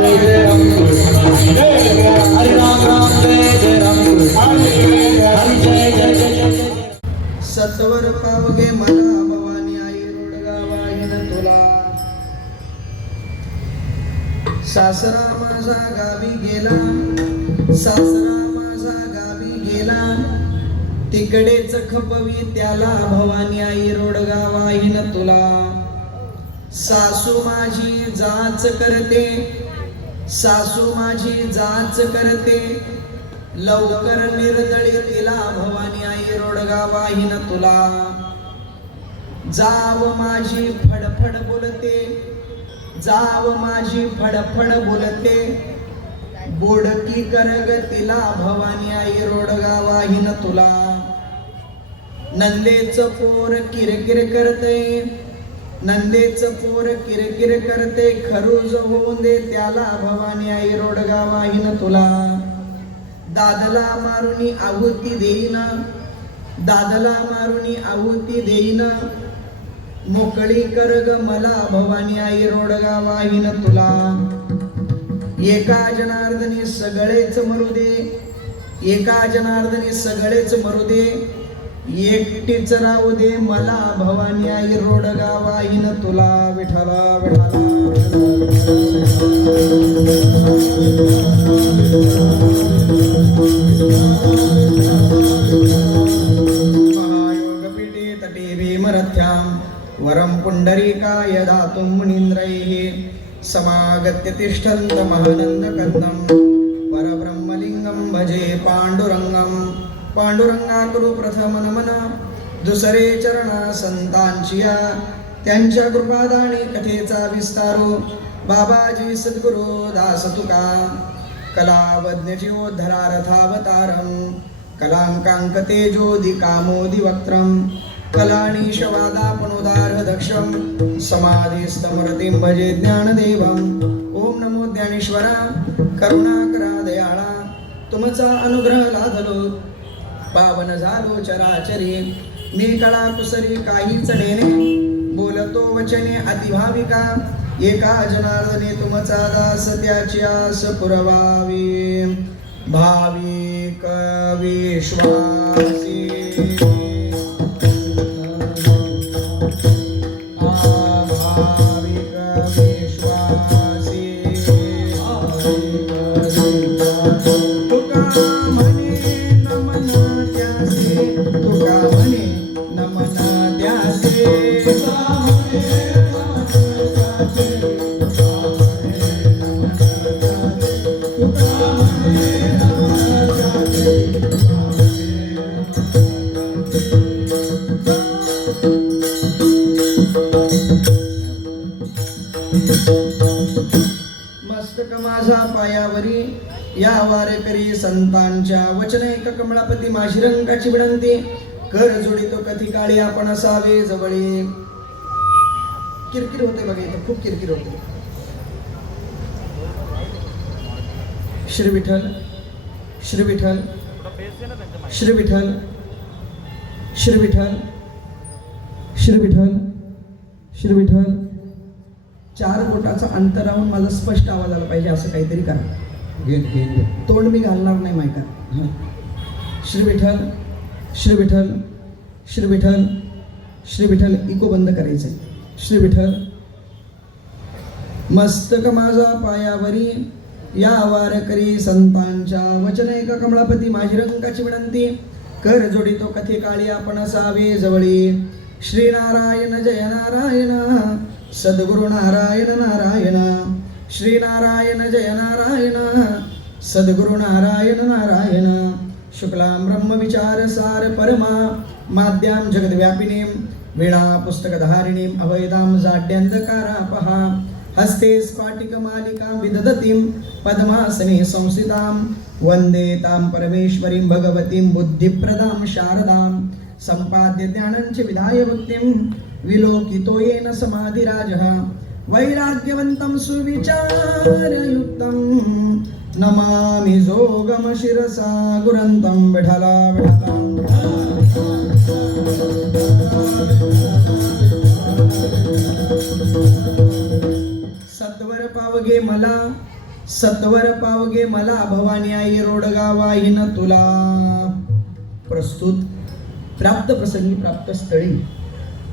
जय जय राम हरे राम राम जय जय राम हरे जय जय जय जय सत्वर पावगे मला भवानी आई रोडगावा हिन तुला सासरा माझा गावी गेला सासरा माझा गावी गेला तिकडेच खपवी त्याला भवानी आई रोडगावा हिन तुला सासू माझी जाच करते सासू माझी जाच करते लवकर निर्दळी तिला भवानी आई रोडगावा हिन तुला जाव माझी फडफड बोलते जाव माझी फडफड बोलते बोडकी करग तिला भवानी आई रोडगावा हिन तुला नंदेच पोर किरकिर करते नंदेच पोर किरकिर करते खरूज होऊन दे त्याला भवानी आई रोडगावा हिन तुला दादला मारुनी आहुती देईना दादला मारुनी आहुती देईना मोकळी करग मला भवानी आई रोडगावा हिन तुला एका जनार्दनी सगळेच मरू दे एका जनार्दनी सगळेच मरू दे एकटीच राहू दे मला भवानी आई रोडगावा हिन तुला विठाला विठाला महायोगपीठे तटे भीमरथ्यां वरं पुंडरीकाय दातुं मुनीन्द्रैः समागत्य तिष्ठन्तमहानन्दकन्दं परब्रह्मलिङ्गं भजे पाण्डुरङ्गं पांडुरंगाकडू प्रथम नमन दुसरे चरणा संतांचिया त्यांच्या कृपादानी कथेचा विस्तारो बाबाजी सद्गुरु दास तुका कलावज्ञ जीवोद्धरारथावतारं कलांकांक तेजोदि कामोदि वक्त्रं कलानीशवादापणोदार्ह दक्षं समाधिस्तमरतिं भजे ज्ञानदेवं ओम नमो ज्ञानेश्वरा करुणाकरा दयाळा तुमचा अनुग्रह लाधलो पावन झालो चराचरी मी कळा कुसरी काही चढेने बोलतो वचने अतिभाविका एका जनार्दने तुमचा दास त्याची आस पुरवावी भाविक विश्वासी भाविक विश्वासी तुका म्हणे नमन द्यासे तुका म्हणे नमन द्यासे मस्तक माझा पायावरी या वारेकरी संतांच्या वचन एक कमळापती माझी रंगाची विनंती कर जोडितो कथी काळी आपण असावे जवळे किरकिर होते बघा इथं खूप किरकिर होते श्री विठ्ठल श्री विठ्ठल श्री विठ्ठल श्री विठ्ठल श्री विठ्ठल श्री विठ्ठल चार बोटाचं अंतर राहून मला स्पष्ट आवाज आला पाहिजे असं काहीतरी करा तोंड मी घालणार नाही मायका श्री विठ्ठल श्री विठ्ठल श्री विठ्ठल श्री विठ्ठल इको बंद करायचं श्री विठ्ठल मस्तक माझा पायावरी या वारकरी संतांच्या वचन एक कमळापती माझी रंगाची विनंती कर जोडितो कथे काळी आपण असावे जवळी श्री नारायण जय नारायण सद्गुरु नारायण नारायण श्री नारायण जय नारायण सद्गुरु नारायण नारायण शुक्लां ब्रह्म विचार सार परमा माद्यां जगद्व्यापिनीं वीणा पुस्तकधारिणीं अवैदां जाड्यन्धकारापहा हस्ते स्फाटिकमालिकां विदधतीं पद्मासने संस्थितां वन्दे तां परमेश्वरीं भगवतीं बुद्धिप्रदां शारदां सम्पाद्य ज्ञानञ्च विधाय भक्तिं विलोकितो येन समाधिराजः वैराग्यवन्तं सुविचारयुक्तं नमामि जोगम शिरसा गुरन्तं विठला विठला सत्वर पावगे मला सत्वर पावगे मला भवानी आई रोडगावाहीन तुला. प्रस्तुत प्राप्त प्रसंगी प्राप्त स्थळी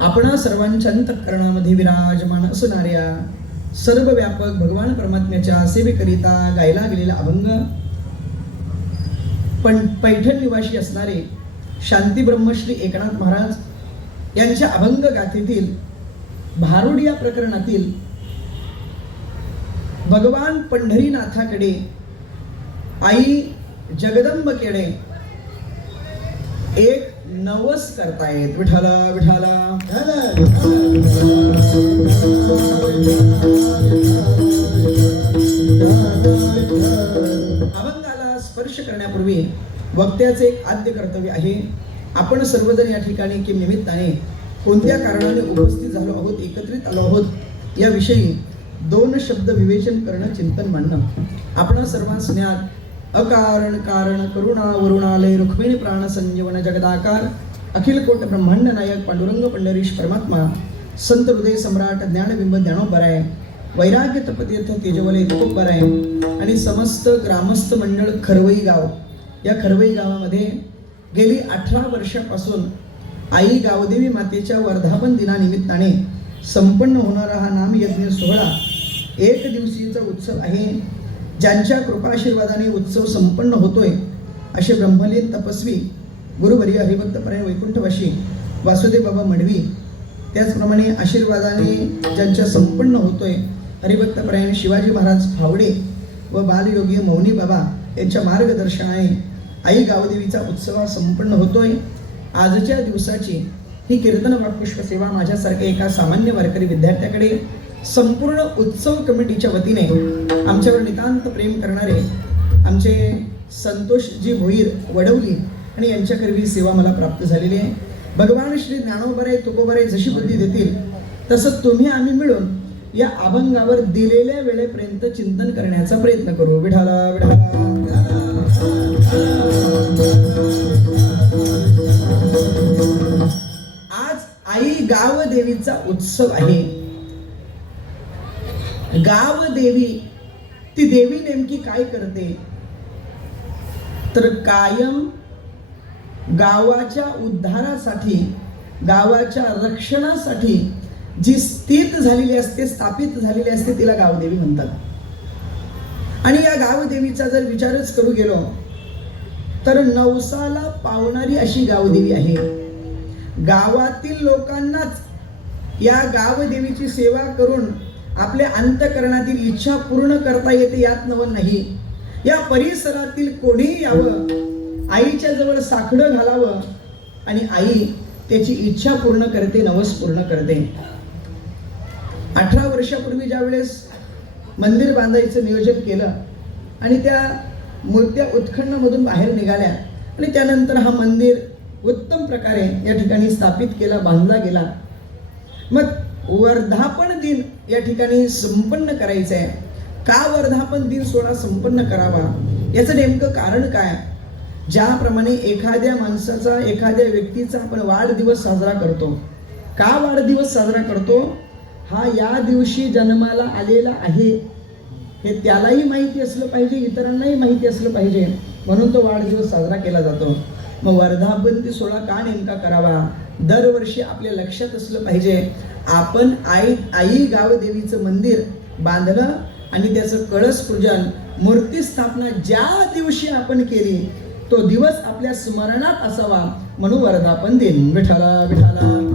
आपणा सर्वांच्या अंतःकरणामध्ये विराजमान असणाऱ्या सर्व व्यापक भगवान परमात्म्याच्या सेवेकरिता गायला गेलेला अभंग, पण पैठण निवासी असणारे शांती ब्रह्मश्री एकनाथ महाराज यांच्या अभंग गाथेतील भारुड या प्रकरणातील भगवान पंढरीनाथाकडे आई जगदंबेकडे एक नवस करतायत. विठाला विठाला अभंगाला स्पर्श करण्यापूर्वी वक्त्याचे एक आद्य कर्तव्य आहे. आपण सर्वजण या ठिकाणी किम निमित्ताने कोणत्या कारणाने उपस्थित झालो आहोत, एकत्रित आलो आहोत याविषयी दोन शब्द विवेचन करणं, चिंतन मांडणं. आपण सर्वांस ज्ञात अकारण कारण करुणा वरुणालय रुक्मिणी प्राण संजीवन जगदाकार अखिल कोट ब्रह्मांड नायक पांडुरंग पंढरीश परमात्मा संत हृदय सम्राट ज्ञानबिंब ज्ञानोबराय वैराग्य तपतीर्थ तेजवले तुकोबराय आणि समस्त ग्रामस्थ मंडळ खरवई गाव, या खरवई गावामध्ये गेली 18 वर्षापासून आई गावदेवी मातेच्या वर्धापन दिनानिमित्ताने संपन्न होणारा हा नामयज्ञ सोहळा एक दिवसीचा उत्सव आहे. ज्यांच्या कृपाशीर्वादाने उत्सव संपन्न होतोय असे ब्रह्मलीन तपस्वी गुरुवर्य हरिभक्तपरायण वैकुंठवासी वासुदेव बाबा मडवी, त्याचप्रमाणे आशीर्वादाने ज्यांच्या संपन्न होतोय हरिभक्तपरायण शिवाजी महाराज फावडे व बालयोगी मौनी बाबा यांच्या मार्गदर्शनाने आई गावदेवीचा उत्सव संपन्न होतोय. आजच्या दिवसाची ही कीर्तन पुष्प सेवा माझ्यासारख्या एका सामान्य वारकरी विद्यार्थ्याकडे संपूर्ण उत्सव कमिटीच्या वतीने आमच्यावर नितांत प्रेम करणारे आमचे संतोषजी भोईर वडवली आणि यांच्याकरवी सेवा मला प्राप्त झालेली आहे. भगवान श्री ज्ञानोबराय तुकोबराय जशी बुद्धी देतील तसं तुम्ही आम्ही मिळून या अभंगावर दिलेल्या वेळेपर्यंत चिंतन करण्याचा प्रयत्न करू. विठाला विठाला. आज आई गावदेवीचा उत्सव आहे. गावदेवी ती देवी नेमकी काय करते तर कायम गावाच्या उद्धारासाठी, गावाच्या रक्षणासाठी जी स्थित झालेली असते, स्थापित झालेली असते तिला गावदेवी म्हणतात. आणि या गावदेवीचा जर विचारच करू गेलो तर नवसाला पावणारी अशी गावदेवी आहे. गावातील लोकांनाच या गावदेवीची सेवा करून आपल्या अंतःकरणातील इच्छा पूर्ण करता येते यात नवल नाही. या परिसरातील कोणीही यावं, आईच्या जवळ साकडं घालावं आणि आई त्याची इच्छा पूर्ण करते, नवस पूर्ण करते. 18 वर्षापूर्वी ज्या वेळेस मंदिर बांधायचं नियोजन केलं आणि त्या मूर्त्या उत्खननामधून बाहेर निघाल्या आणि त्यानंतर हा मंदिर उत्तम प्रकारे या ठिकाणी स्थापित केला, बांधला गेला. मग वर्धापन दिन या ठिकाणी संपन्न करायचं आहे. का वर्धापन दिन सोहळा संपन्न करावा याचं नेमकं कारण काय? ज्याप्रमाणे एखाद्या माणसाचा, एखाद्या व्यक्तीचा आपण वाढदिवस साजरा करतो, का वाढदिवस साजरा करतो? हा या दिवशी जन्माला आलेला आहे हे त्यालाही माहिती असलं पाहिजे, इतरांनाही माहिती असलं पाहिजे, म्हणून तो वाढदिवस साजरा केला जातो. मग वर्धापन दिन सोहळा का नेमका करावा? दरवर्षी आपल्या लक्षात असलं पाहिजे आपण आई गावदेवीचं मंदिर बांधलं आणि त्याचं कळस पूजन, मूर्ती स्थापना ज्या दिवशी आपण केली तो दिवस आपल्या स्मरणात असावा म्हणून वर्धापन दिन. विठाला विठाला.